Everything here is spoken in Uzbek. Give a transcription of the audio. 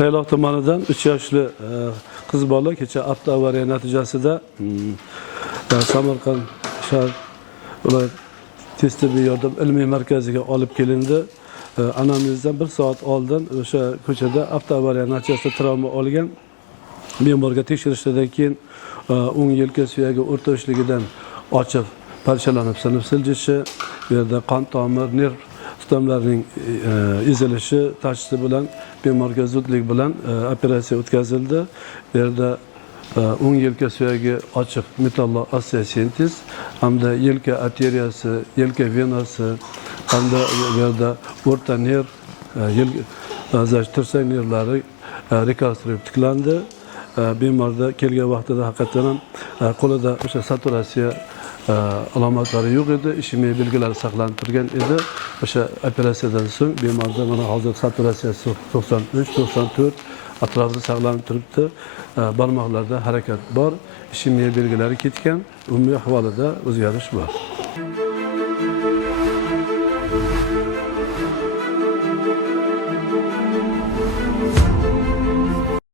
Tayloq tumanidan 3 yoshli qiz bola kecha avtoavariya natijasida Samarqand shahar viloyat tez tibbiy yordam ilmiy markaziga olib kelindi. Anamizdan 1 soat oldin o'sha ko'chada avtoavariya natijasida travma olgan bemorga tekshirishdan keyin o'ng yelka suyagi o'rta uchligidan ochiq parchalanib sinib siljishi, bu yerda qon tomir, nerv tutamlarining ezilishi tashxisi bilan bemorga zudlik bilan operatsiya o'tkazildi. Bu yerda o'ng yelka suyagi ochiq metalloosseosintez hamda yelka arteriyasi, yelka venasi hamda bu yerda o'rta nerv, tirsak nervlari rekonstruksiya tiklandi. Bemorda kelgan vaqtida haqiqatan ham qo'lida o'sha saturatsiya alomatlari yo'q edi, ishemiya belgilari saqlanib turgan edi. O'sha operatsiyadan so'ng bemorda mana hozir saturatsiyasi 93-94 atrofida saqlanib turibdi. Barmoqlarda harakat bor, ishemiya belgilari ketgan, umumiy ahvolida o'zgarish bor.